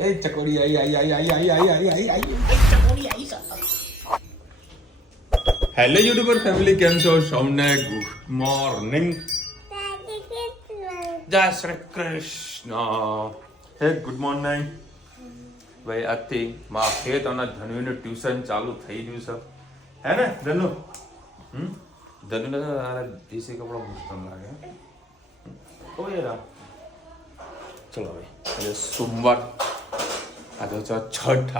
એ ચકોડી आई ચકોડી आई hello YouTuber family, કેમ છો? સૌને ગુડ મોર્નિંગ, જય શ્રી કૃષ્ણ. હે ગુડ મોર્નિંગ ભાઈ. આજથી માં ખેત અને ધનુનું ટ્યુશન ચાલુ થઈ ગયું છે, હે ને ધનુ? ધનુને દેશી કપડા મસ્ત લાગે. ઓ યાર ચલો ભાઈ, આજે સોમવાર, આ તો છઠ.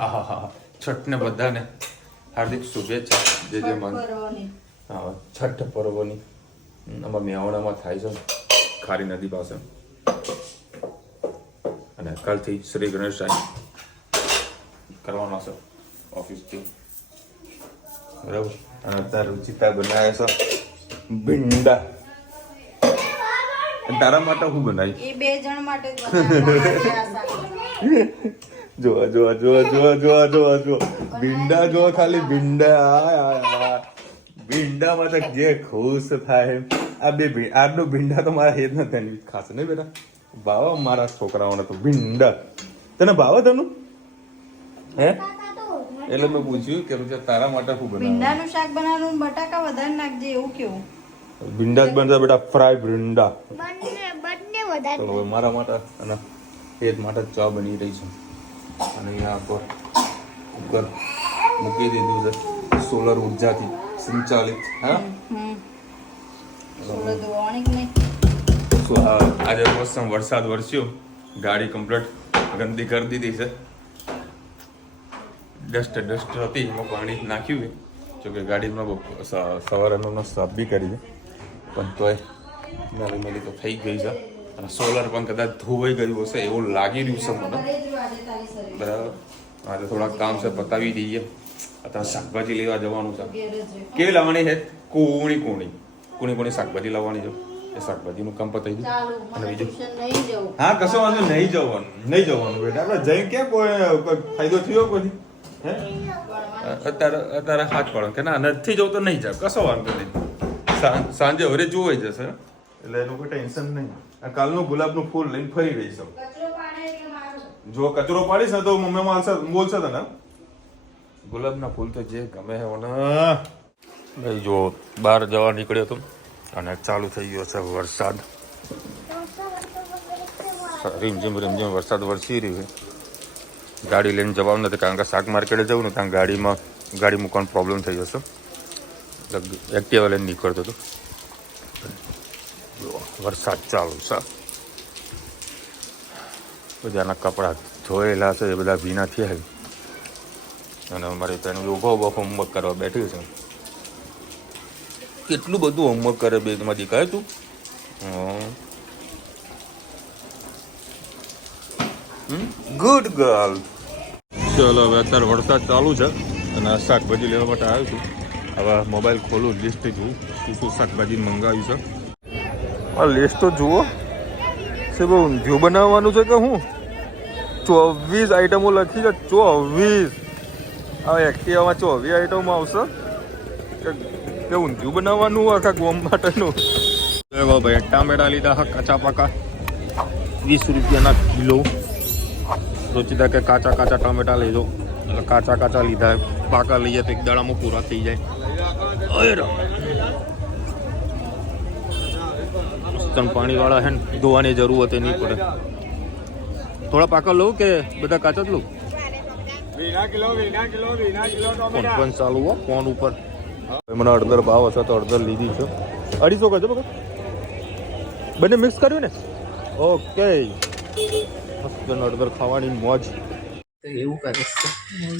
છઠ ને બધાને હાર્દિક શુભેચ્છા. જે મન છઠ પર્વની આમાં મેવાડામાં થાય છે, ખારી નદી પાસે. અને કાલથી શ્રી ગણેશ કરવાનો છે ઓફિસથી, બરાબર. અને અત્યારે રુચિતા બનાવે છે ભીંડા. તારા માટે શું બનાવી? એ 2 જણ માટે જોવા જોવા જોવા જોવા જોવા જોવા જોવા ભીંડા જોવા, ખાલી ભીંડા. ભીંડામાં તો જે ખુશ થાય. આ બે આટલું ભીંડા તો મારા હેદ નથી ખાસ નહીં બેટા. ભાવ મારા છોકરાઓને તો ભીંડા. તને ભાવ તનું? હે એટલે મેં પૂછ્યું કે તારા માટે શું બનાવ? ભીંડાનું શાક બનાવવાનું, બટાકા વધારે નાખજે, એવું કેવું? ભીંડા જ બનતા બેટા, ફ્રાય ભીંડા. બંને વધારે. ચલો મારા માટે અને હેદ માટે ચા બની રહી છે. અને અહીંયા પર કુકર મૂકી દીધું છે સોલર ઉર્જાથી સંચાલિત. હા આજે મોસમ વરસાદ વરસ્યો, ગાડી કમ્પ્લીટ ગંદી કરી દીધી છે. ડસ્ટ હતી, એમાં પાણી નાખ્યું. જોકે ગાડીમાં સવારનો સાફ બી કરી છે, પણ તોય મેલી મેલી તો થઈ ગઈ છે. અને સોલર પણ કદાચ ધોવાઈ ગયું હશે એવું લાગી રહ્યું છે મને, બરાબર. આજે થોડા કામ છે, પતાવી દઈએ. અત્યારે શાકભાજી લેવા જવાનું છે. કેવી લાવવાની છે? કોણી શાકભાજી લાવવાની છે. એ શાકભાજીનું કામ પતાવી દઉં. અને બીજું હા, કશો વાંધો નહીં જવાનું બેટા. આપણે જઈ ક્યાં કોઈ ફાયદો થયો કોઈ? હે અત્યારે હાથ પડો કે ના નથી જવું તો નહીં જાવ, કશો વાંધો નહીં. સાંજે હવે જોવાઈ જશે, એટલે એનું કોઈ ટેન્શન નહીં. કાલનું ગુલાબનું ફૂલ લઈને ફરી રહી છે. જો કચરો પાડીશ ને તો મમ્મી બોલશે તને. ગુલાબના ફૂલ તો જે ગમે છે મને ભાઈ. જો બહાર જવા નીકળ્યો હતો અને ચાલુ થઈ ગયો છે વરસાદ. રીમઝીમ વરસાદ વરસી રહ્યું છે. ગાડી લઈને જવાનું નથી, કારણ કે શાક માર્કેટે જવું ને ત્યાં ગાડી મૂકવાનો પ્રોબ્લેમ થઈ જશે. એક્ટિવા લઈને નીકળતો હતો. વરસાદ ચાલુ છે. બધાના કપડાં ધોયેલા છે, એ બધા ભીના થયા છે. અને અમારે ત્યાં ઉભો હોમવર્ક કરવા બેઠી છે. કેટલું બધું હોમવર્ક કરે બેગમાં દેખાય તું. Good girl. ચલો હવે અત્યારે વરસાદ ચાલુ છે અને શાકભાજી લેવા માટે આવ્યો છું. હવે મોબાઈલ ખોલું, લિસ્ટ જોઉં શું શાકભાજી મંગાવ્યું છે. આ લિસ્ટ તો જુઓ છે. બહુ ઊંધિયું બનાવવાનું છે કે હું 24 આઈટમો લખી છે. 24. હવે એક્ટિવામાં 24 આઈટમો આવશે કે ઊંધિયું બનાવવાનું આખા ગોમ માટેનું. ભાઈ ટામેટા લીધા હા કાચા પાકા, 20 રૂપિયાના કિલો. રુચિતા કે કાચા ટામેટા લઈ દો, એટલે કાચા લીધા. પાકા લઈએ તો એક દાડામાં પૂરા થઈ જાય. પાણીવાળા હે ને, ધોવાની જરૂરત નહીં પડે. થોડા પાકા લઉં કે બધા કાચા જ લઉં? ફોન ચાલુ હો, ફોન ઉપર. મને અડધર ભાવ હશે તો અડધર લીધી છે. 250 કરજો બકા. બંને મિક્સ કર્યું ને? ઓકે. મસ્ત અડધર ખાવાની મોજ. તો એવું કરીશ.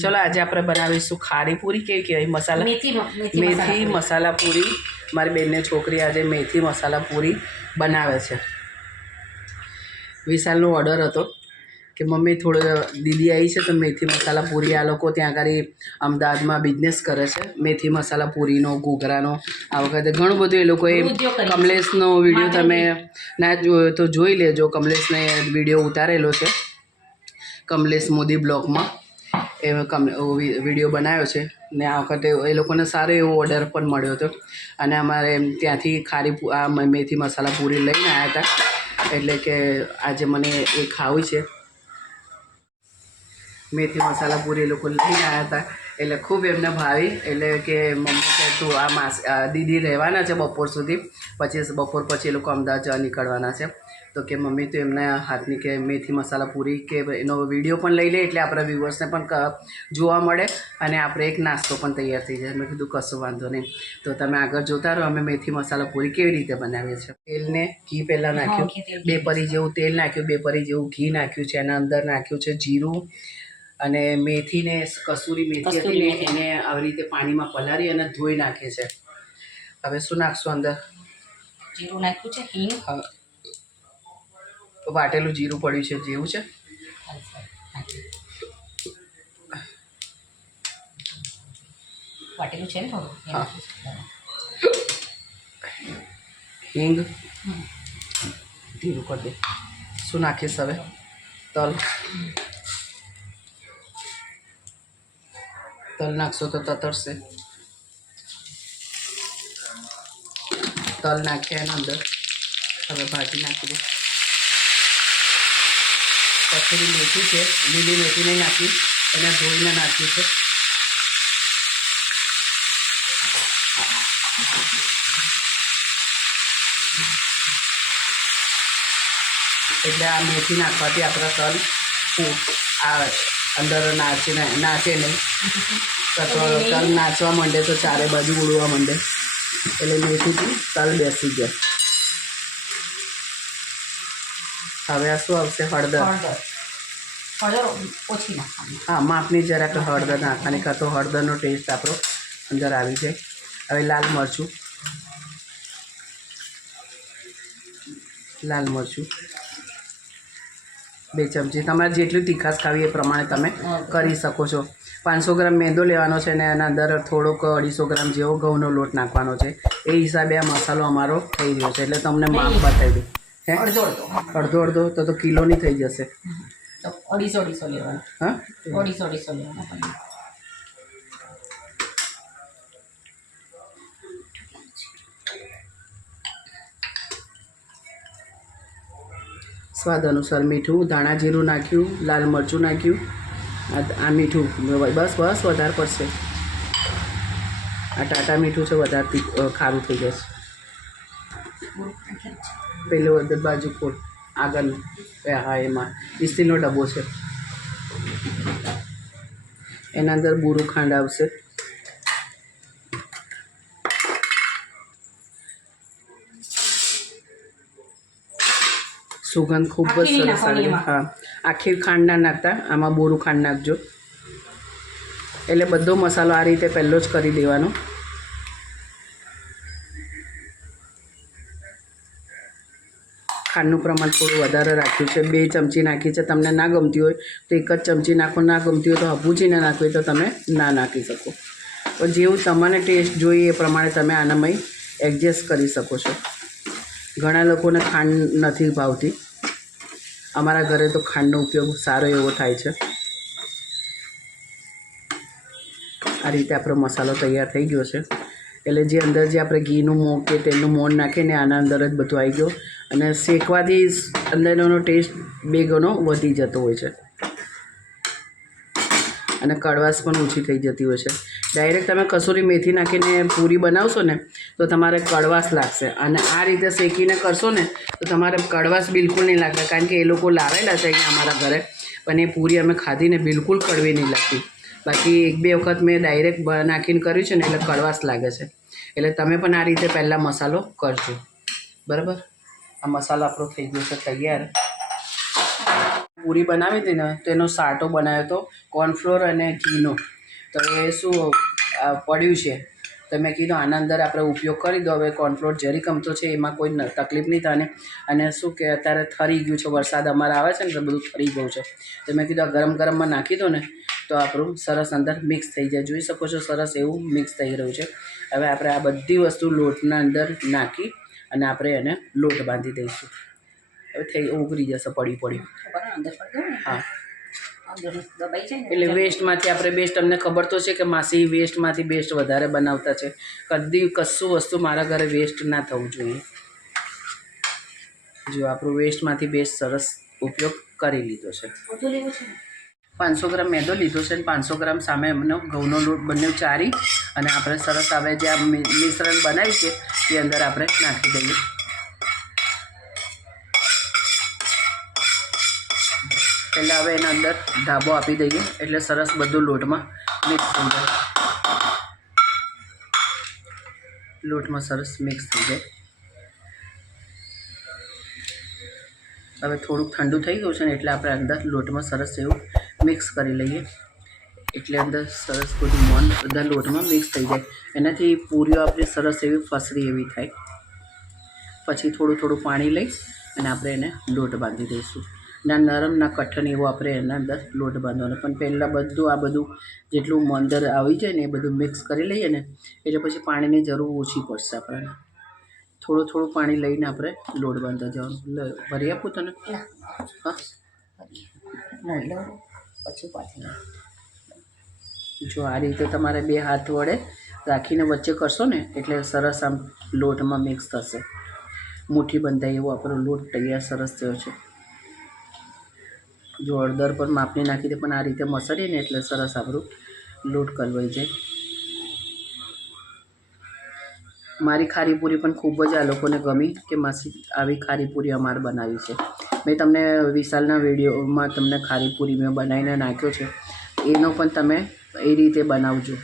ચલો આજે આપણે બનાવીશું ખારી પૂરી. કેવી કહેવાય? મસાલા મેથી મસાલા પૂરી. મારી બેનને છોકરી આજે મેથી મસાલા પૂરી બનાવે છે. વિશાલનો ઓર્ડર હતો કે મમ્મી થોડો દીદી આવી છે તો મેથી મસાલા પૂરી. આ લોકો ત્યાં આગળ અમદાવાદમાં બિઝનેસ કરે છે મેથી મસાલા પૂરીનો, ઘૂઘરાનો. આ વખતે ઘણું બધું એ લોકોએ કમલેશનો વિડીયો તમે ના જોયો તો જોઈ લેજો. કમલેશને વિડીયો ઉતારેલો છે કમલેશ મોદી બ્લોગમાં, એ વિડીયો બનાવ્યો છે. ને આ વખતે એ લોકોને સારો એવો ઓર્ડર પણ મળ્યો હતો. અને અમારે ત્યાંથી આ મેથી મસાલા પૂરી લઈને આવ્યા હતા, એટલે કે આજે મને એ ખાવી છે. મેથી મસાલા પૂરી એ લોકો લઈને આવ્યા હતા, એટલે ખૂબ એમને ભાવી. એટલે કે મમ્મી કે તું દીદી રહેવાના છે બપોર સુધી, પછી બપોર પછી એ લોકો અમદાવાદ જવા નીકળવાના છે. તો કે મમ્મી તો એમના હાથની કે મેથી મસાલા પૂરી કે એનો વિડીયો પણ લઈ લે, એટલે આપણા વ્યૂવર્સને પણ જોવા મળે અને આપણે એક નાસ્તો પણ તૈયાર થઈ જાય. મેં કીધું કશું વાંધો નહીં, તો તમે આગળ જોતા રહો અમે મેથી મસાલા પૂરી કેવી રીતે બનાવીએ છીએ. તેલને ઘી પહેલાં નાખ્યું, 2 પરી જેવું તેલ નાખ્યું, 2 પરી જેવું ઘી નાખ્યું છે. એના અંદર નાખ્યું છે જીરું અને મેથીને, કસૂરી મેથી હતી ને એને આવી રીતે પાણીમાં પલાળી અને ધોઈ નાખે છે. હવે શું નાખશું અંદર? જીરું નાખ્યું છે, હિંગ, વાટેલું જીરું પડ્યું છે જેવું છે. વાટેલું છે ને થોડું. હા, હિંગ, ધીરું કરી દે. શું નાખીશ હવે? તલ. તલ નાખશો તો તતરશે. તલ નાખ્યા એના અંદર હવે ભાજી નાખી દે. કસૂરી મેથી છે, લીલી મેથી નહીં નાખી, એને ધોઈને નાખ્યું છે. એટલે આ મેથી નાખવાથી આપણા તલ આ અંદર નાચે નહીં, તલ નાચવા માંડે તો ચારે બાજુ ઉડવા માંડે, એટલે મેથીથી તલ બેસી જાય. હવે આ શું આવશે? હળદર. હળદર ઓછી નાખવાની. હા, માપની જરાક હળદર નાખવાની, કાં તો હળદરનો ટેસ્ટ આપણો અંદર આવી જાય. હવે લાલ મરચું, લાલ મરચું 2 ચમચી. તમારે જેટલી તીખાશ ખાવી એ પ્રમાણે તમે કરી શકો છો. 500 ગ્રામ મેંદો લેવાનો છે અને એના અંદર થોડોક 250 ગ્રામ જેવો ઘઉંનો લોટ નાખવાનો છે. એ હિસાબે આ મસાલો અમારો થઈ રહ્યો છે, એટલે તમને માપ બતાવી દઉં. હે, અડધો તો કિલોની થઈ જશે. તો 250 લેવાનો. હા, 250 લેવાનો. સ્વાદ અનુસાર મીઠું, ધાણા જીરું નાખ્યું, લાલ મરચું નાખ્યું, આ મીઠું બસ વધારે પડશે. આ ટાટા મીઠું છે, વધારે ખારું થઈ જશે. પેલું અંદર બાજુ ખોલ આગળ, હા એમાં સ્ટીલનો ડબ્બો છે, એના અંદર બુરું ખાંડ આવશે. સુગંધ ખૂબ જ સરસ આવે. હા, આખી ખાંડ ના નાખતા, આમાં બોરું ખાંડ નાખજો. એટલે બધો મસાલો આ રીતે પહેલો જ કરી દેવાનો. ખાંડનું પ્રમાણ થોડું વધારે રાખ્યું છે, 2 ચમચી નાખી છે. તમને ના ગમતી હોય તો 1 જ ચમચી નાખો, ના ગમતી હોય તો હપુચીને નાખવી તો તમે ના નાખી શકો. પણ જેવું તમને ટેસ્ટ જોઈએ એ પ્રમાણે તમે આનામાં એડજસ્ટ કરી શકો છો. ઘણા લોકોને ખાંડ નથી ભાવતી, અમારા ઘરે તો ખાંડનો ઉપયોગ સારો એવો થાય છે. આ રીતે આપણો મસાલો તૈયાર થઈ ગયો છે. એટલે જે અંદર જે આપણે ઘીનું મોં કે તેલનું મોણ નાખીને આના અંદર જ બધું આવી ગયો, અને શેકવાથી અંદરનો ટેસ્ટ 2 ગણો વધી જતો હોય છે અને કડવાશ પણ ઓછી થઈ જતી હોય છે. ડાયરેક્ટ તમે કસૂરી મેથી નાખીને પૂરી બનાવશો ને તો તમારે કડવાશ લાગશે, અને આ રીતે શેકીને કરશો ને તો તમારે કડવાશ બિલકુલ નહીં લાગતા. કારણ કે એ લોકો લાવેલા છે અહીંયા અમારા ઘરે, પણ એ પૂરી અમે ખાધીને બિલકુલ કડવી નહીં લાગતી. બાકી 1-2 વખત મેં ડાયરેક્ટ નાખીને કર્યું છે ને એટલે કડવાશ લાગે છે. એટલે તમે પણ આ રીતે પહેલાં મસાલો કરજો, બરાબર. આ મસાલો આપણો થઈ ગયો છે તૈયાર. પૂરી બનાવી હતી ને તેનો સાટો બનાવ્યો હતો કોર્નફ્લોર અને ઘીનો. તો એ શું પડ્યું છે તો મેં કીધું આના અંદર આપણે ઉપયોગ કરી દો. હવે કોર્નફ્લોર જરી કમતો છે, એમાં કોઈ તકલીફ નહીં થાય. અને શું કે અત્યારે થરી ગયું છે, વરસાદ અમારે આવે છે ને તો બધું થરી ગયું છે. તો મેં કીધું આ ગરમમાં નાખી દો ને તો આપણું સરસ અંદર મિક્સ થઈ જાય. જોઈ શકો છો સરસ એવું મિક્સ થઈ રહ્યું છે. હવે આપણે આ બધી વસ્તુ લોટના અંદર નાખી અને આપણે એને લોટ બાંધી દઈશું. હવે ઉગરી જશે પડી. હા, એટલે વેસ્ટમાંથી આપણે બેસ્ટ. તમને ખબર તો છે કે માસી વેસ્ટમાંથી બેસ્ટ વધારે બનાવતા છે. કદી કશું વસ્તુ મારા ઘરે વેસ્ટ ના થવું જોઈએ. જો આપણું વેસ્ટમાંથી બેસ્ટ સરસ ઉપયોગ કરી લીધો છે. 500 ગ્રામ મેદો લીધો છે અને 500 ગ્રામ સામે એમનો ઘઉંનો લોટ બંને ચારી અને આપણે સરસ હવે જે આ મિશ્રણ બનાવી છે એ અંદર આપણે નાખી દઈએ. પહેલાં હવે એના અંદર ધાબો આપી દઈએ એટલે સરસ બધું લોટમાં મિક્સ થઈ જાય. લોટમાં સરસ મિક્સ થઈ જાય. હવે થોડુંક ઠંડુ થઈ ગયું છે ને એટલે આપણે અંદર લોટમાં સરસ એવું મિક્સ કરી લઈએ એટલે અંદર સરસ બધું મોન બધા લોટમાં મિક્સ થઈ જાય. એનાથી પૂરીઓ આપણી સરસ એવી ફસરી એવી થાય. પછી થોડું થોડું પાણી લઈ અને આપણે એને લોટ બાંધી દઈશું. ના નરમ ના કઠણ એવો આપણે એના અંદર લોટ બાંધવાનો. પણ પહેલાં બધું આ બધું જેટલું અંદર આવી જાય ને એ બધું મિક્સ કરી લઈએ ને એટલે પછી પાણીની જરૂર ઓછી પડશે આપણને. થોડું થોડું પાણી લઈને આપણે લોટ બાંધતા જવાનું. ભરી આપું તને? હા, મોઈ લઉં પછી પાછી જો આ રીતે તમારે 2 હાથ વડે રાખીને વચ્ચે કરશો ને એટલે સરસ આમ લોટમાં મિક્સ થશે. મુઠ્ઠી બંધાય એવો આપણો લોટ તૈયાર સરસ થયો છે. જો હળદર પર માપની નાખી દે પણ આ રીતે મસળીએ ને એટલે સરસ આપણું લોટ કલવાઈ જાય. મારી ખારીપુરી પણ ખૂબ જ આ લોકોને ગમી કે માસી આવી ખારીપુરી અમારે બનાવી છે. મેં તમને વિશાલના વિડીયોમાં તમને ખારીપુરી મેં બનાવીને નાખ્યો છે. એનો પણ તમે એ રીતે બનાવજો.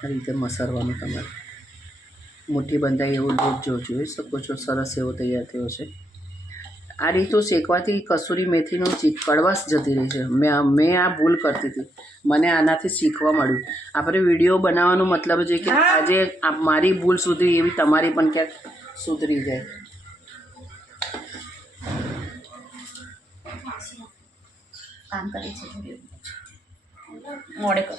આ રીતે મસળવાનું તમારે. મુઠ્ઠી બંધાય એવો લોટ જોઈ શકો છો સરસ એવો તૈયાર થયો છે. આ રીતો શેકવાથી કસૂરી મેથીનો કડવાશ જતી રહી છે. મેં આ ભૂલ કરતી હતી, મને આનાથી શીખવા મળ્યું. આપણે વિડીયો બનાવવાનો મતલબ છે કે આજે મારી ભૂલ સુધરી એવી તમારી પણ ક્યાંક સુધરી જાય. કામ કરે છે મોડે કર.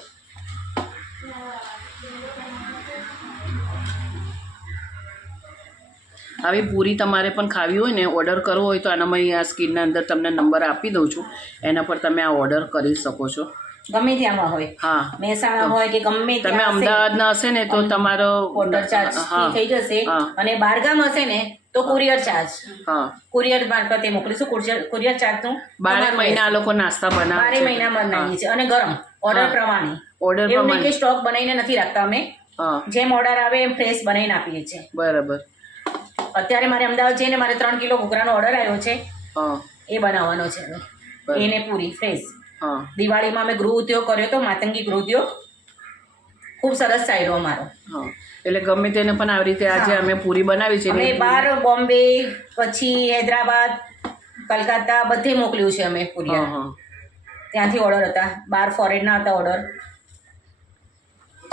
આવી પૂરી તમારે પણ ખાવી હોય ને ઓર્ડર કરવો હોય તો આનામાં આ સ્ક્રીનના અંદર તમને નંબર આપી દઉં છું. એના પર તમે આ ઓર્ડર કરી શકો છો. ગમે ત્યાંમાં હોય, હા, મહેસાણા હોય કે ગમે તમે ત્યાં અમદાવાદના હશે ને તો તમારો ઓર્ડર ચાર્જ થઈ જશે. અને બહારગામ હશે ને તો કુરિયર ચાર્જ, હા, કુરિયર મારફતે મોકલીશું. કુરિયર ચાર્જનું 12 મહિના આ લોકો નાસ્તા બનાવે 12 મહિના બનાવીએ છીએ અને ગરમ ઓર્ડર પ્રમાણે. ઓર્ડર એવું નહીં પ્રમાણે. કે સ્ટોક બનાવીને નથી રાખતા અમે. હા, જેમ ઓર્ડર આવે એમ ફ્રેશ બનાવીને આપીએ છીએ. બરાબર. અત્યારે મારે અમદાવાદ જઈને મારે 3 કિલો ઘૂઘરાનો ઓર્ડર આવ્યો છે. હા, એ બનાવવાનો છે હવે. એને પૂરી ફ્રેશ. હા, દિવાળીમાં અમે ગૃહ ઉદ્યોગ કર્યો તો, માતંગી ગૃહ ઉદ્યોગ ખૂબ સરસ ચાલ્યો અમારો. હા. એટલે ગમે તેને પણ આવી રીતે આજે અમે પૂરી બનાવી છે. અમે બહાર બોમ્બે, પછી હૈદરાબાદ, કલકત્તા બધે મોકલ્યું છે અમે કુરિયર. હા, હા. ત્યાંથી ઓર્ડર હતા, બહાર ફોરેનના હતા ઓર્ડર.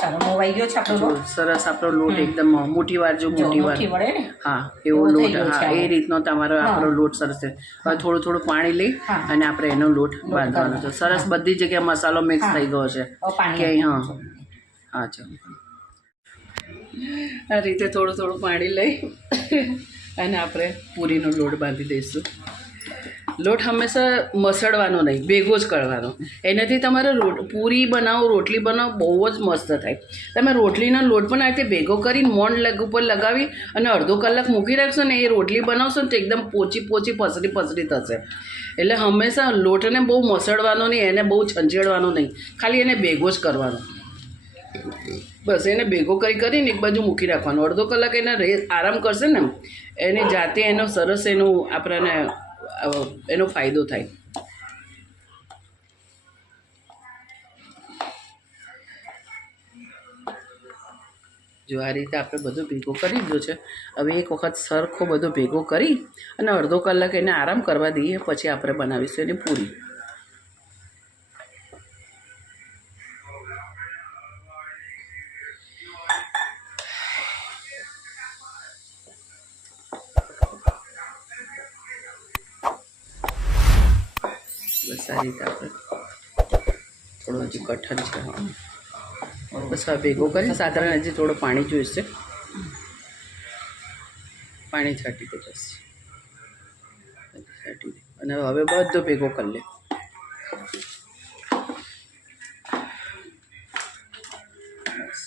ચાલો મોવાઈ ગયો છે આપણો લોટ. સરસ આપણો લોટ એકદમ મુઠ્ઠી વાર જો જો મુઠ્ઠી વાર. મુઠ્ઠી વળે ને હા, એવો એવો થઈ લોટ. ગયો છે હા, એ આવો. રીતનો તમારો આપણો લોટ સરસ છે. હવે થોડું થોડું પાણી લઈ હા. અને આપણે એનો લોટ બાંધવાનો છે. સરસ બધી જગ્યાએ મસાલો મિક્સ થઈ ગયો છે હવે પાણી કે હા. નાખવાનું. હા, ચાલો. આ રીતે થોડું થોડું પાણી લઈ અને આપણે પૂરીનો લોટ બાંધી દઈશું. લોટ હંમેશા મસળવાનો નહીં, ભેગો જ કરવાનો. એનાથી તમારે પૂરી બનાવો, રોટલી બનાવો, બહુ જ મસ્ત થાય. તમે રોટલીનો લોટ પણ આ રીતે ભેગો કરીને મોણ ઉપર લગાવી અને અડધો કલાક મૂકી રાખશો ને એ રોટલી બનાવશો ને તો એકદમ પોચી પસરી થશે. એટલે હંમેશા લોટને બહુ મસળવાનો નહીં, એને બહુ છંછેડવાનો નહીં, ખાલી એને ભેગો જ કરવાનો. બસ એને ભેગો કરીને એક બાજુ મૂકી રાખવાનો. અડધો કલાક એને આરામ કરશે ને એને જાતે એનો સરસ એનું આપણને એનો ફાયદો થાય. જો આ રીતે આપણે બધું ભેગો કરી દીધો છે. હવે એક વખત સરખો બધો ભેગો કરી અને અડધો કલાક એને આરામ કરવા દઈએ પછી આપણે બનાવીશું એની પૂરી. બસ આ રીતે આપણે થોડું હજી કઠણ છે. હા, બસ હવે ભેગો કરી સાધારણ હજી થોડું પાણી જોઈશે. પાણી છાંટી દે બસ. છાંટી દે અને હવે બધો ભેગો કરી લે. બસ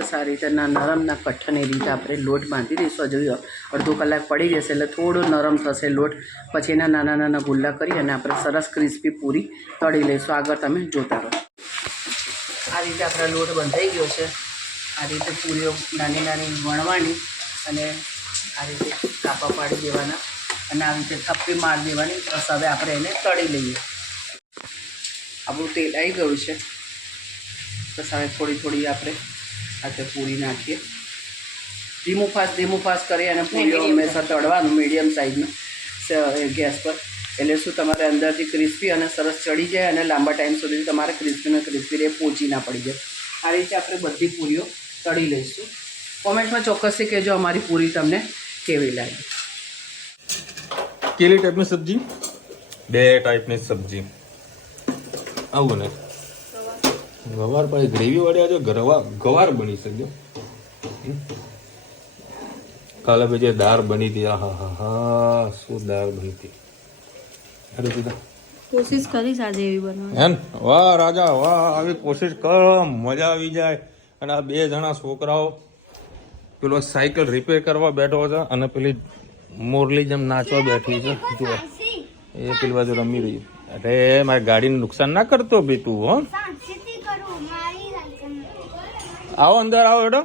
બસ આ રીતે નરમના કઠ્ઠને રીતે આપણે લોટ બાંધી દઈશું. હજુ અડધો કલાક પડી જશે એટલે થોડો નરમ થશે લોટ. પછી એના નાના નાના ગુલ્લા કરી અને આપણે સરસ ક્રિસ્પી પૂરી તળી લઈશું. આગળ તમે જોતા રહો. આ રીતે આપણો લોટ બંધાઈ ગયો છે. આ રીતે પૂરીઓ નાની નાની વણવાની અને આ રીતે કાપા પાડી દેવાના અને આવી રીતે થપ્પી મારી દેવાની. બસ હવે આપણે એને તળી લઈએ. આપણું તેલ આવી ગયું છે. બસ હવે થોડી થોડી આપણે આ પૂરી નાખીએ. ધીમું ફાસ્ટ કરી અને પૂરીઓ હંમેશા તળવાનું મીડિયમ સાઇઝનું ગેસ પર. એટલે શું તમારે અંદરથી ક્રિસ્પી અને સરસ ચડી જાય અને લાંબા ટાઈમ સુધી તમારે ક્રિસ્પી રહે, પોચી ના પડી જાય. આ રીતે આપણે બધી પૂરીઓ તળી લઈશું. કોમેન્ટમાં ચોક્કસથી કહેજો અમારી પૂરી તમને કેવી લાગી. કેલી ટાઈપની સબ્જી? 2 ટાઈપની સબ્જી. આવું ને ગવાર પર ગ્રેવી વાળી આજે ગવાર બની શકજો. કાલે ભાઈ જે દાળ બની હતી, હા હા હા શું દાળ બની હતી. અરે સીધા કોશિશ કરીશ આજે એવી બનાવવાની. હેન વાહ રાજા વાહ, આવી કોશિશ કર, મજા આવી જાય. અને આ 2 જણા છોકરાઓ પેલો સાયકલ રિપેર કરવા બેઠો છે અને પેલી મોરલી જેમ નાચવા બેઠી છે. જુઓ એ પેલી બાજુ રમી રહી. અરે મારી ગાડીને નુકસાન ના કરતો ભાઈ તું. હો આવો અંદર આવો બેટા.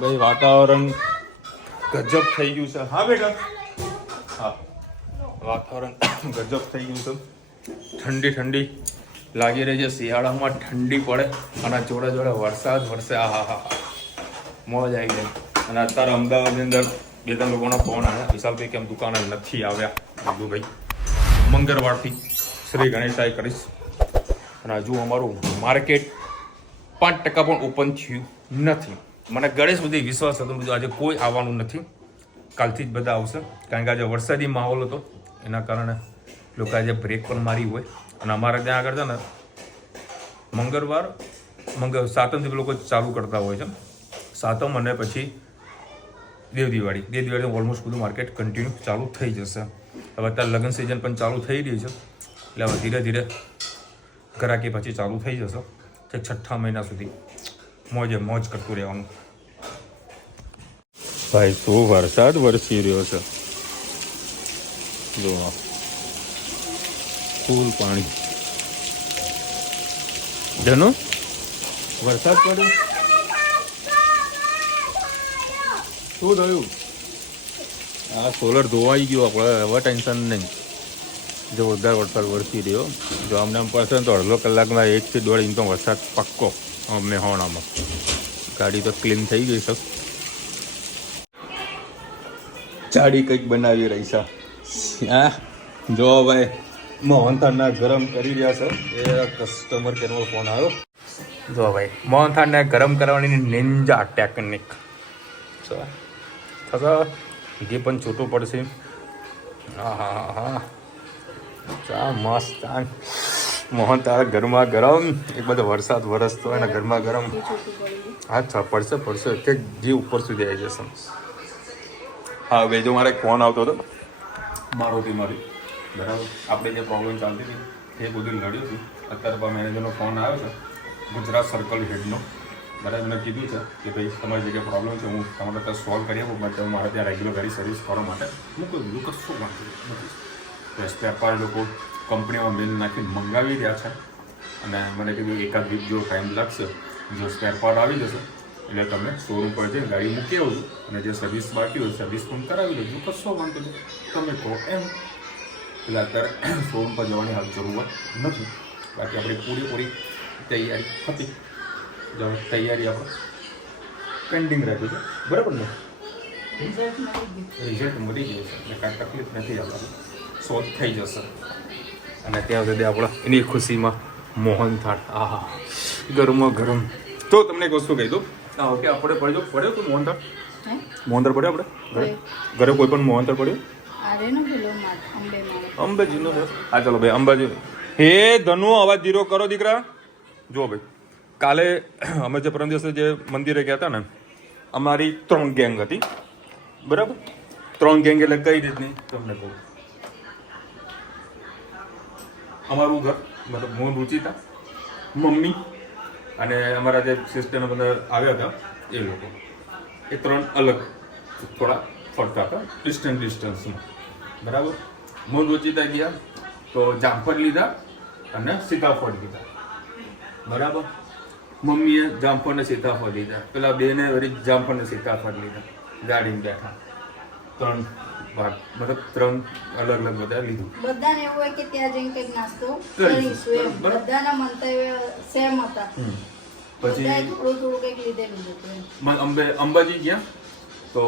ભાઈ વાતાવરણ ગજબ થઈ ગયું છે. હા બેટા હા, વાતાવરણ ગજબ થઈ ગયું છે. ઠંડી ઠંડી લાગી રહી છે. શિયાળામાં ઠંડી પડે અને જોડે જોડે વરસાદ વરસે. આ હા હા મોજ આવી જાય. અને અત્યારે અમદાવાદની અંદર 2-3 લોકોના ફોન આવ્યા. વિશાલભાઈ કેમ દુકાને નથી આવ્યા? કીધું ભાઈ મંગળવારથી શ્રી ગણેશાય કરીશ. અને હજુ અમારું માર્કેટ 5% પણ ઓપન થયું નથી. મને ગણેશ બધી વિશ્વાસ હતો બધું આજે કોઈ આવવાનું નથી. કાલથી જ બધા આવશે કારણ કે આજે વરસાદી માહોલ હતો એના કારણે લોકો આજે બ્રેક પણ મારી હોય. અને અમારે ત્યાં આગળ છે ને સાતમથી લોકો ચાલુ કરતા હોય છે. સાતમ અને પછી દેવ દિવાળી ઓલમોસ્ટ બધું માર્કેટ કન્ટિન્યુ ચાલુ થઈ જશે. હવે અત્યારે લગ્ન સિઝન પણ ચાલુ થઈ રહી છે એટલે હવે ધીરે ધીરે ઘરાકી પછી ચાલુ થઈ જશે. તે 6ઠ્ઠા મહિના સુધી મોજ કરતું રહેવાનું. ભાઈ શું વરસાદ વરસી રહ્યો છે. જો ફૂલ પાણી. જનો વરસાદ પડ્યો. શું થયું? આ સોલર ધોવાઈ ગયો આપણે. હવે ટેન્શન નહીં. જોરદાર વરસાદ વરસી રહ્યો. જો આમને આમ પડશે તો અડધો કલાકમાં 1 થી 1.5 ઇંચ તો વરસાદ પક્કો. અમને હોણામાં ગાડી તો ક્લીન થઈ ગઈ છે. ચાડી કંઈક બનાવી રહી છે. હા જો ભાઈ મોહનથાળને ગરમ કરી રહ્યા છે. એ કસ્ટમર કેરનો ફોન આવ્યો. જો ભાઈ મોહનથાળને ગરમ કરવાની નિંજા ટેકનિક થશે. ઘી પણ છૂટું પડશે. હા હા હા ચા મસ્ત. મોહનથાળ ગરમા ગરમ. એક બધો વરસાદ વરસતો હોય ને ગરમા ગરમ. અચ્છા પડશે કે ઘી ઉપર સુધી આવી જશે. હા ભાઈ જો મારે ફોન આવતો હતો મારી બરાબર. આપણે જે પ્રોબ્લેમ ચાલતી હતી એ બધું લડ્યું હતું. અત્યારે મેનેજરનો ફોન આવ્યો છે ગુજરાત સર્કલ હેડનો. બરાબર મેં કીધું છે કે ભાઈ તમારી જગ્યાએ પ્રોબ્લેમ છે હું તમારે ત્યાં સોલ્વ કરી આપું. બટ મારે ત્યાં રેગ્યુલર ગાડી સર્વિસ કરવા માટે હું કોઈ બીજું કશું વાંધો નથી. તો સ્પેર લોકો કંપનીમાં મેલ નાખીને મંગાવી રહ્યા છે. અને મને કીધું 1 વીક જેવો ટાઈમ લાગશે. જો સ્પેર પાર્ટ આવી જશે એટલે તમે શોરૂમ પર જઈને ગાડી મૂકી આવજો અને જે સર્વિસ બાકી હોય સર્વિસ પણ કરાવી લેજો. કશો વાંધો નહીં તમે કહો એમ. એટલે અત્યારે શોરૂમ પર જવાની હાલ જરૂરત નથી. બાકી આપણી પૂરેપૂરી તૈયારી હતી. તૈયારી આપણે પેન્ડિંગ રાખ્યું છે બરાબર ને. રિઝલ્ટ મળી ગયું છે એટલે કાંઈ તકલીફ નથી. આપણે સોલ્વ થઈ જશે. અને ત્યાં સુધી આપણે એની ખુશીમાં મોહનથાળ આહા ગરમા ગરમ. તો તમને એક વસ્તુ કહી દઉં. ઓકે આપણે પડ્યો તો મોહનથાળ પડ્યો આપણે ઘરે કોઈ પણ મોહનથાળ પડ્યો અંબેજીનો છે. હા ચલો ભાઈ અંબાજી. હે ધનુ અવાજ 0 કરો દીકરા. જુઓ ભાઈ કાલે અમે જે પરમ દિવસે જે મંદિરે ગયા હતા ને અમારી 3 ગેંગ હતી બરાબર. 3 ગેંગ એટલે કઈ રીતની તમને કહું. અમારું ઘર મતલબ હું રૂચિતા મમ્મી અને અમારા જે સિસ્ટરને બધા આવ્યા હતા એ લોકો એ 3 અલગ થોડા ફરતા હતા ડિસ્ટન્સમાં બરાબર. મૂળ ઓચિતા ગયા તો જામફળ લીધા અને સીતાફળ લીધા બરાબર. મમ્મીએ જામફળ ને સીતાફળ લીધા, પેલા બેને વળી જામફળ ને સીતાફળ લીધા. ગાડીમાં બેઠા 3 ભાગ મતલબ 3 અલગ અલગ બધા લીધું. બધાને એવું હોય કે ત્યાં જઈને કંઈક નાસ્તો કરીશું. કરીશું એમ. બરાબર. બધાના મંતવ્ય સેમ હતા. પછી બધાએ થોડું થોડું કંઈક લીધેલું હતું એમ. અંબાજી ગયા તો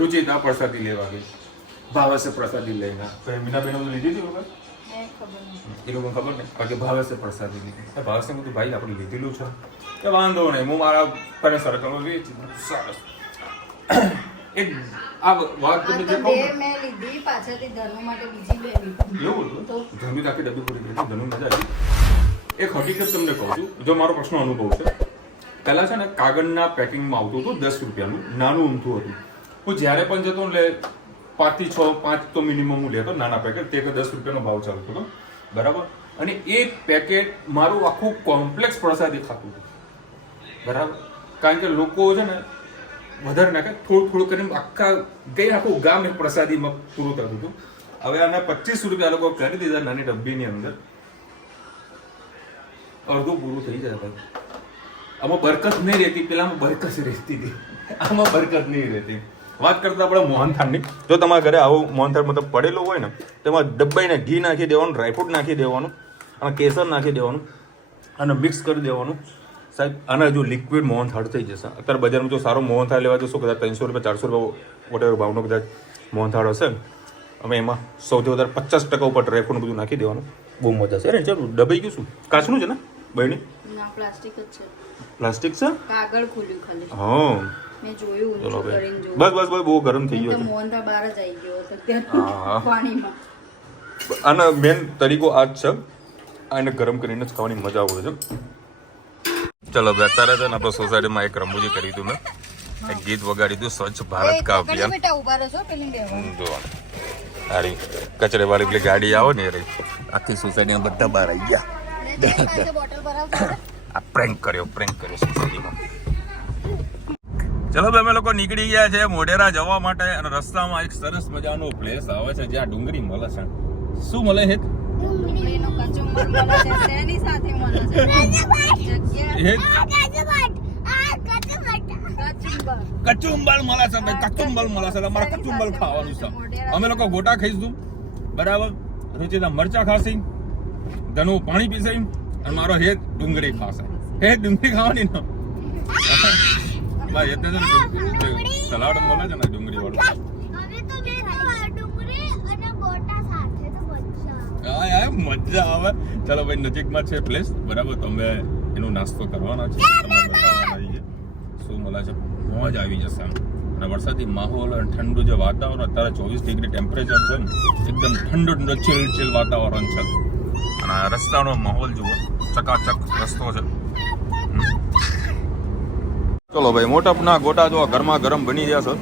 રુચિતા પ્રસાદી લેવા ગઈ, ભાવસે પ્રસાદી લઈને મીનાબેન બધું લીધી હતી વગર એ ખબર નહીં. એ લોકોને ખબર નહીં, બાકી ભાવસે પ્રસાદી લીધી. ભાવસે બધું ભાઈ આપણે લીધેલું છે કે વાંધો નહીં, હું મારા ફ્રેન્ડ સર્કલમાં વેચી દઉં. સરસ. એક આ વાત તમે જે આ તો કહો બે ને, મેં લીધી, પાછળથી ધનુ માટે બીજી બે લીધી. એવું હતું તો ધનુ આખી ડબ્બી પૂરી કરી ધનુ મજા આવી. એક હકીકત તમને કહું છું, જો મારો પ્રશ્ન અનુભવ છે. પહેલા છે ને કાગળના પેકિંગમાં આવતું હતું 10 રૂપિયાનું, નાનું ઊંધું હતું. હું જ્યારે પણ જતો ને 5 થી 6 5 તો મિનિમમ હું લેતો નાના પેકેટ, તે 10 રૂપિયાનો ભાવ ચાલતો હતો બરાબર. અને એ પેકેટ મારું આખું કોમ્પ્લેક્સ પ્રસાદી ખાતું હતું બરાબર. કારણ કે લોકો છે ને વધારે નાખે, થોડું થોડું કરીને આખું ગામ એક પ્રસાદીમાં પૂરું થતું હતું. હવે આના 25 રૂપિયા લોકો કરી દીધા નાની ડબ્બીની અંદર, અડધું પૂરું થઈ જાય ભાઈ. આમાં બરકત નહીં રહેતી, પેલામાં બરકત રહેતી હતી, આમાં બરકત નહીં રહેતી. વાત કરતા આપણે મોહનથાળની, જો તમારા ઘરે આવું મોહનથાળ મતલબ પડેલું હોય ને, તેમાં ડબ્બાઈને ઘી નાખી દેવાનું, ડ્રાયફ્રૂટ નાખી દેવાનું અને કેસર નાખી દેવાનું અને મિક્સ કરી દેવાનું. સાહેબ આના જો લિક્વિડ મોહનથાળ થઈ જશે. અત્યારે બજારમાં જો સારો મોહનથાળ લેવા જશો કદાચ 300 રૂપિયા 400 રૂપિયા વોટેવર ભાવનો કદાચ મોહનથાળ હશે ને, અમે એમાં સૌથી વધારે 50% ઉપર ડ્રાયફ્રૂટ બધું નાખી દેવાનું, બહુ મજા છે. અરે ચાલો ડબાઈ ગયું શું, કાચનું છે ને બહેની? ના, પ્લાસ્ટિક જ છે. પ્લાસ્ટિક છે? કાગળ ખુલ્યું ખાલી. હા મેં જોયું ચલો ઊંચું ભાઈ, કરીને જોયું. બસ બહુ ગરમ થઈ ગયો તો છે. મોહનથાળ બહાર જ આવી ગયો હતો હા. ત્યાં પાણીમાં. આનો મેન તરીકો આ જ છે, આને ગરમ કરીને જ ખાવાની મજા આવે છે. ચલો ભાઈ, અત્યારે છે ને આપણે સોસાયટીમાં એક રમૂજી કરી હતું, મેં એક ગીત વગાડી હતું, સ્વચ્છ ભારત કા અભિયાન. બેટા ઉભા રહો છો પેલી લેવા. જો હારી કચરે વાળી પેલી ગાડી આવે ને એ રહી, આખી સોસાયટીમાં બધા બહાર આવી ગયા. બોટલ ભરાવતો આ પ્રેન્ક કર્યો સોસાયટીમાં. ચલો ભાઈ, અમે લોકો નીકળી ગયા છે મોઢેરા જવા માટે, અને રસ્તામાં એક સરસ મજાનો પ્લેસ આવે છે જ્યાં ડુંગળી મળે છે. શું મળે છે? ડુંગળીનો કચુંબર મળે છે. શેની સાથે મળે છે? કચુંબર મળે છે ભાઈ, કચુંબર મળે છે. તમારે કચુંબર ખાવાનું છે. અમે લોકો ગોટા ખાઈશું બરાબર, રુચિતા મરચા ખાશી, ધનુ પાણી પીશે અને મારો હેત ડુંગળી ખાશે. હેત ડુંગળી ખાવાની ને ભાઈ, એટલે સલાડ મળે છે ને ડુંગળી વાળું. હા મજા આવે. ચાલો ભાઈ, નજીકમાં છે પ્લેસ બરાબર, તો અમે એનો નાસ્તો કરવાના છે, તમને બતાવવાના છીએ શું મળે છે. મોજ આવી જશે આમ. અને વરસાદી માહોલ અને ઠંડુ જે વાતાવરણ, અત્યારે 24 ડિગ્રી ટેમ્પરેચર છે ને, એકદમ ઠંડુ ચીલ વાતાવરણ છે. અને આ રસ્તાનો માહોલ જુઓ, ચકાચક રસ્તો છે. ચલો ભાઈ, મોટપના ગોટા જો ગરમા ગરમ બની ગયા છે.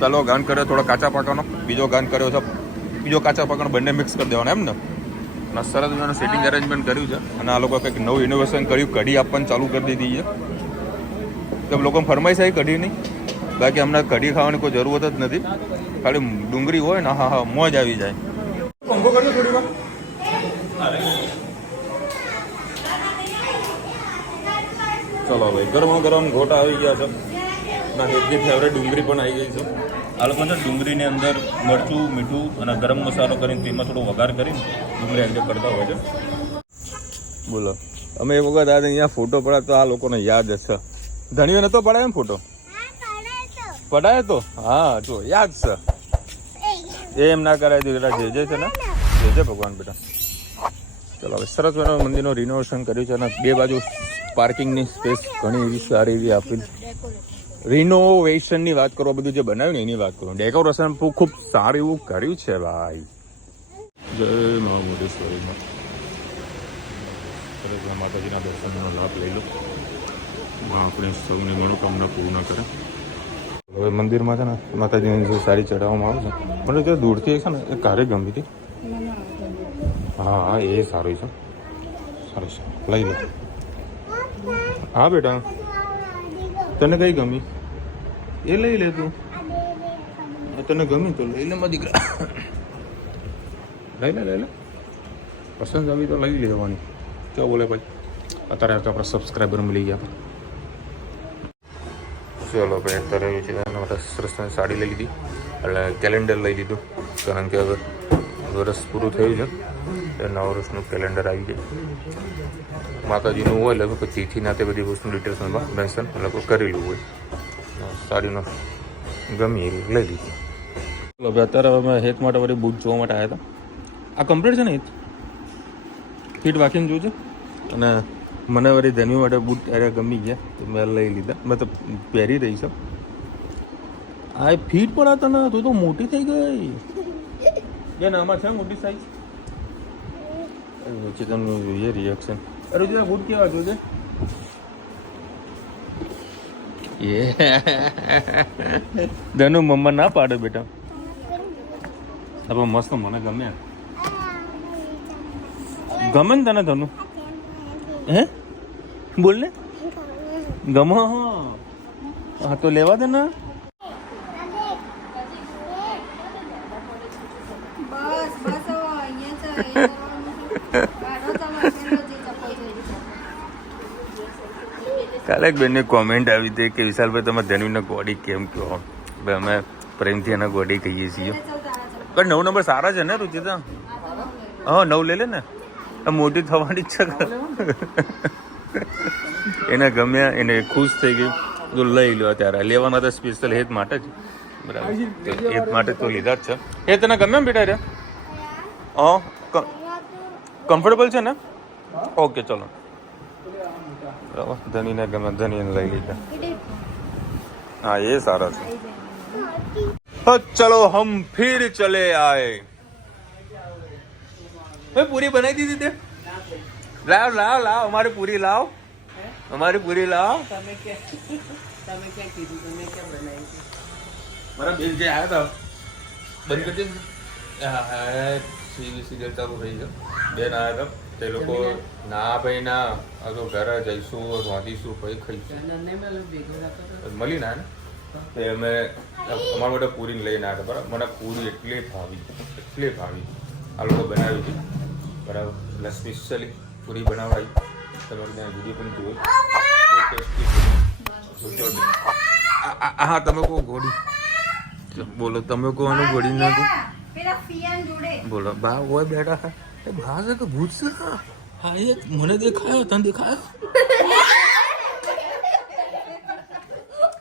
ચાલો ગાન કર્યો થોડો કાચા પાકાનો, બીજો ગાન કર્યો છે, બીજો કાચા પાકાનો, બંને મિક્સ કરી દેવાના એમ ને. અને સરસ મજાનું સેટિંગ અરેન્જમેન્ટ કર્યું છે. અને આ લોકો કંઈક નવું ઇનોવેશન કર્યું, કઢી આપવાની ચાલુ કરી દીધી છે. તો લોકોને ફરમાઈશ આવી કઢીની, બાકી હમણાં કઢી ખાવાની કોઈ જરૂરત જ નથી, ખાલી ડુંગળી હોય ને હા મોજ આવી જાય. પંખો કર્યો થોડી વાર. ચલો ભાઈ, ગરમ ગોટા આવી ગયા છે. ના હેલ્ધી ફેવરેટ ડુંગળી પણ આવી ગઈ છે. આ લોકો છે ડુંગળીની અંદર મરચું, મીઠું અને ગરમ મસાલો કરીને તેમાં થોડો વઘાર કરીને ડુંગળી એડ કરતા હોય છે. બોલો, અમે એક વખત અહીંયા ફોટો પડાય તો આ લોકોને યાદ છે. ધણીઓ નતો પડાય એમ ફોટો? પડાય તો હા, જો યાદ છે. એમ ના કરાય તો જે છે ને જે ભગવાન બેટા. ચલો હવે સરસ મજાનું મંદિરનું રિનોવેશન કર્યું છે અને બે બાજુ પાર્કિંગની સ્પેસ ઘણી એવી સારી એવી આપી. રિનોવેશનની વાત કરો, બધું જે બનાવ્યું ને એની વાત કરું. ડેકોરેશન ખૂબ સારું એવું કર્યું છે ભાઈ. જય મા મોઢેશ્વરીમાં સરસ માતાજીના દર્શનનો લાભ લઈ લો. આપણે સૌની મનોકામના પૂર્ણ કરે. હવે મંદિરમાં છે ને માતાજીની જે સારી ચડાવવામાં આવે છે, મને જે દૂરથી છે ને એ કારે ગમી હતી. હા એ સારું છે, સરસ લઈ લો. હા બેટા, તને કઈ ગમી એ લઈ લે તું. તને ગમી તો લઈ લે મારા દીકરા. લઈ લે પસંદ આવી તો લઈ લેવાની. क्या बोले भाई, અત્યારે તો આપણા સબસ્ક્રાઈબર મળી ગયા. ચલો ભાઈ, અત્યારે છે માટે સરસ સાડી લઈ લીધી, એટલે કેલેન્ડર લઈ લીધું, કારણ કે હવે વરસ પૂરું થયું છે એટલે નવા વર્ષનું કેલેન્ડર આવી જાય. માતાજીનું હોય એટલે કોઈ તિથિના તે બધી વસ્તુનું ડિટેલ્સમાં મેન્શન એટલે કરેલું હોય. સાડીનો ગમી એવી લઈ લીધી. ચલો ભાઈ, અત્યારે અમે હેત માટે વળી બૂટ જોવા માટે આવ્યા હતા. આ કમ્પ્લીટ છે ને હેત ફીટ વાંકીને જોજો. અને મને વળી ધન્યુ માટે બૂટ ત્યારે ગમી ગયા તો મેં લઈ લીધા. મેં તો પહેરી રહી છે. આ ફીટ પણ હતા ને, તું તો મોટી થઈ ગઈ. બેન આમાં છે મોટી સાઈઝ. વચ્ચે તમને જોઈએ રિએક્શન. અરે જરા બૂટ કેવા જોજે. એ ધનુ મમ્મા ના પાડે બેટા. મસ્ત, મને ગમે. ગમે ને તને ધનુ? હે બોલ ને. ગમે? હા તો લેવા દે ને. બસ બસ હવે અહીંયા છે એ કરવાનું. તમારે જે ચપ્પલ જોઈએ છે. કાલે એક બેનની કોમેન્ટ આવી હતી કે વિશાલભાઈ તમે ધનુને ગોડી કેમ કહો? ભાઈ અમે પ્રેમથી એને ગોડી કહીએ છીએ. પણ 9 નંબર સારા છે ને રુચિતા? હા 9 લઈ લે ને, મોટી થવાની જ છે. એને ગમ્યા, એને ખુશ થઈ ગઈ તો લઈ લો. ત્યારે લેવાના હતા સ્પેશિયલ હેત માટે જ. બરાબર, હેત માટે તો લીધા જ છે. એ તને ગમ્યા બેટા? રે હા કમ્ફર્ટેબલ છે ને? ઓકે ચલો. બરાબર, ધનીને ગમે, ધનીને લઈ લીધા. હા એ સારા છે. तो चलो हम फिर चले आए. मैं पूरी बनाई दी थी. लाओ लाओ लाओ हमारी पूरी लाओ, हमारी पूरी लाओ. તમે ક્યાં કીધું? તમે ક્યાં બનાવી છે? મારા બેન જે આવ્યા હતા બંધ કરી દીધું. સિરિયલ ચાલુ થઈ છે. બેન આવ્યા હતા તે લોકો ના ભાઈ ના, આ તો ઘરે જઈશું વાંધીશું પછી ખાઈશું. મળી ના ને તે અમે અમારા માટે પૂરીને લઈને આવ્યા. બરાબર, મને પૂરી એટલી ભાવી. આ લોકો બનાવી હતી. બરાબર, એટલે સ્પેશિયલી પૂરી બનાવાઈ. તમે વિડીયો પણ જોયો. હા તમે કહો ગોળી. બોલો તમે કહો આનું ગોળી નાખો. પેલા ફિયાન જોડે બોલો બા હોય બેઠા. એ ભા છે કે ભૂત છે? હા એ મને દેખાયો, તને દેખાયો?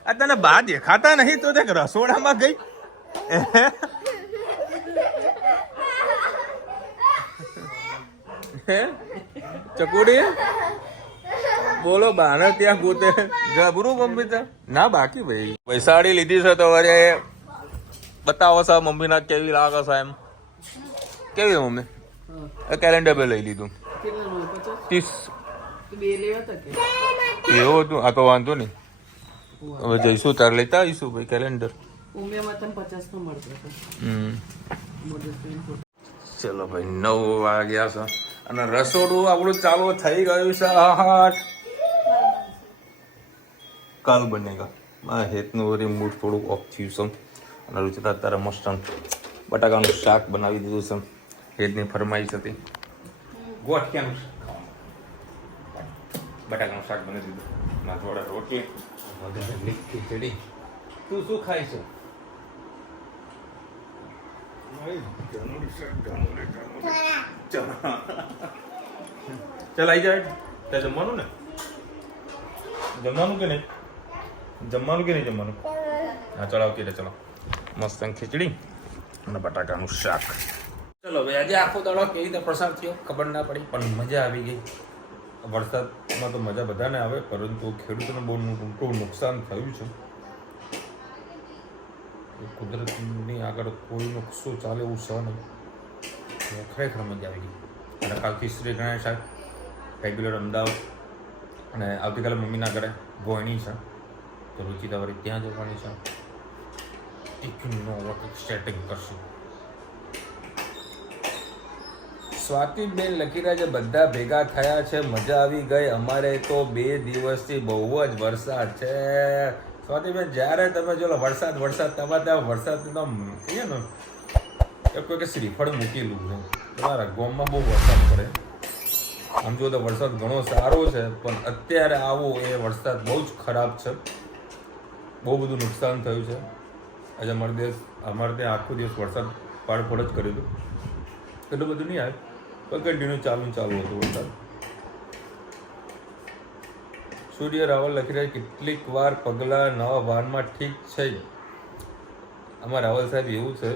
આ તને બા દેખાતા નહીં તો દેખ રસોડામાં ગઈ. ચકોડી બોલો બાને ત્યાં ગોતે જબરું મમ્મી ત્યાં ના બાકી ભાઈ. વૈસાડી લીધી છે તો વરે બતાવો સા મમ્મી ના કેવી લાગે છે એમ. કેવી મમ્મી? કેલેન્ડર બે લઈ લીધું 30. એવું હતું? આ તો વાંધો નહીં, હવે જઈશું તાર લેતા આવીશું ભાઈ કેલેન્ડર. ચલો ભાઈ 9 વાગ્યા છે અને રસોડું આપણું ચાલુ થઈ ગયું છે. કાલ બનેગા. હેતનું વરી મૂડ થોડુંક ઓફ થયું છે અને રુચિતા અત્યારે મસ્ત બટાકાનું શાક બનાવી દીધું છે. હેતની ફરમાઈશ હતી ગોઠિયાનું બટાકાનું શાક બનાવી દીધું. ના થોડા રોટલી વઘારેલી ખીચડી. તું શું ખાય છે? ચાલ આવી જાય. ત્યાં જમવાનું ને? જમવાનું કે નહીં? જમવાનું કે નહીં જમવાનું? હા ચલો આવતી રે. ચલો મસ્ત ખીચડી અને બટાકાનું શાક. ચલો ભાઈ, આજે આખો દાડો કેવી રીતે પસાર થયો ખબર ના પડી, પણ મજા આવી ગઈ. વરસાદમાં તો મજા બધાને આવે, પરંતુ ખેડૂતોને બહુ મોટું નુકસાન થયું છે. કુદરતની આગળ કોઈનું શું ચાલે એવું છે નહીં. ખરેખર મજા આવી ગઈ. અને કાલથી શ્રી ગણેશ રેગ્યુલર અમદાવાદ અને આવતીકાલે મમ્મીના ઘરે ભોયણી છે તો રુચિતા વળી ત્યાં જવાની છે. એક નો વખત સેટિંગ કરશું. સ્વાતિબેન લખી રહ્યા છે બધા ભેગા થયા છે, મજા આવી ગઈ. અમારે તો 2 દિવસથી બહુ જ વરસાદ છે. સ્વાતિબેન જ્યારે તમે જો વરસાદ તમારે ત્યાં વરસાદ તો કહીએ ને એ કોઈ કે શ્રીફળ મૂકેલું છે. તમારા ગામમાં બહુ વરસાદ પડે. આમ જો તો વરસાદ ઘણો સારો છે, પણ અત્યારે આવો એ વરસાદ બહુ જ ખરાબ છે. બહુ બધું નુકસાન થયું છે. આજે અમારે ત્યાં આખો દિવસ વરસાદ પાડફોડ જ કર્યું હતું. એટલું બધું નહીં આવે પણ કન્ટિન્યુ ચાલુ હતું વરસાદ. સૂર્ય રાવલ લખી રહ્યા કેટલીક વાર પગલાં નવા વારમાં ઠીક છે. આમાં રાવલ સાહેબ એવું છે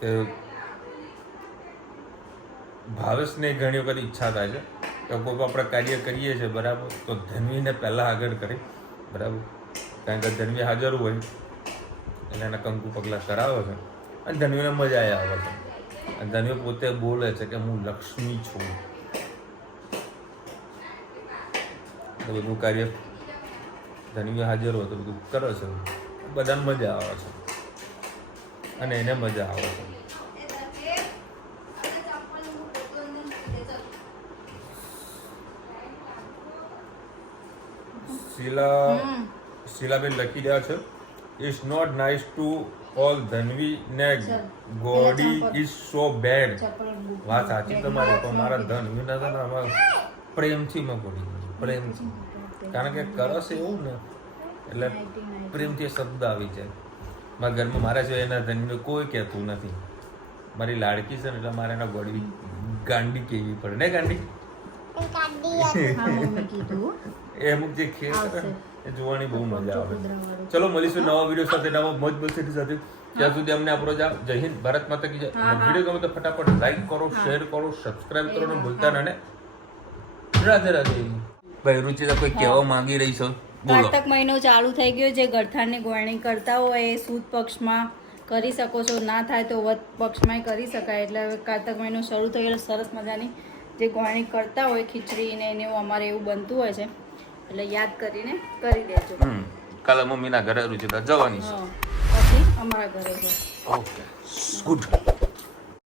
કે ભાવેશને ઘણી વખત ઈચ્છા થાય છે કે કોઈ આપણે કાર્ય કરીએ છીએ બરાબર, તો ધન્વીને પહેલાં આગળ કરી બરાબર, કારણ કે ધન્વી હાજર હોય એટલે એના કંકુ પગલાં કરાવે છે અને ધન્વીને મજા આવે છે. અને ધન્વી પોતે બોલે છે કે હું લક્ષ્મી છું. તો બધું કાર્ય ધન્વી હાજર હોય તો બધું કરે છે, બધાને મજા આવે છે અને એને મજા આવે છે. શીલાબેન લખી રહ્યા છે it's not nice to all Dhanvi ને ગોડી ઇઝ સો બેડ. વાત સાચી તમારી, પણ મારા ધન્વી ના હતા ને પ્રેમથી માં ગોડી, પ્રેમથી, કારણ કે કરસ એવું ને એટલે પ્રેમથી શબ્દ આવી જાય. મારા ઘરમાં મારા સિવાય એના ધન્વી કોઈ કહેતું નથી. મારી લાડકી છે ને એટલે મારે એના ગોડી ગાંડી કહેવી પડે ને. ગાંડી એ અમુક જે ખેલ એ જોવાની બહુ મજા આવે. ચલો મળીશું નવા વિડીયો સાથે, નવા મોજ મસ્તી સાથે. ત્યાં સુધી અમને આપણો જય હિન્દ, ભારત માતા કી જય. વિડીયો ગમે તો ફટાફટ લાઈક કરો, શેર કરો, સબસ્ક્રાઇબ કરો, ભૂલતા ના. રાધે રાધે. ભાઈ રુચિતા કોઈ કહેવા માંગી રહી છો? બોલો. કારતક મહિનો ચાલુ થઈ ગયો છે. ગળથાણની ગોળણી કરતા હોય એ સુદ પક્ષમાં કરી શકો છો, ના થાય તો વધ પક્ષમાં કરી શકાય. એટલે હવે કારતક મહિનો શરૂ થઈ ગયો. સરસ મજાની જે ગોળણી કરતા હોય ખીચડી ને એને અમારે એવું બનતું હોય છે, એટલે યાદ કરીને કરી દેજો. કાલે મમ્મીના ઘરે રુચિતા જવાની છે, પછી અમારા ઘરે છે. Okay good.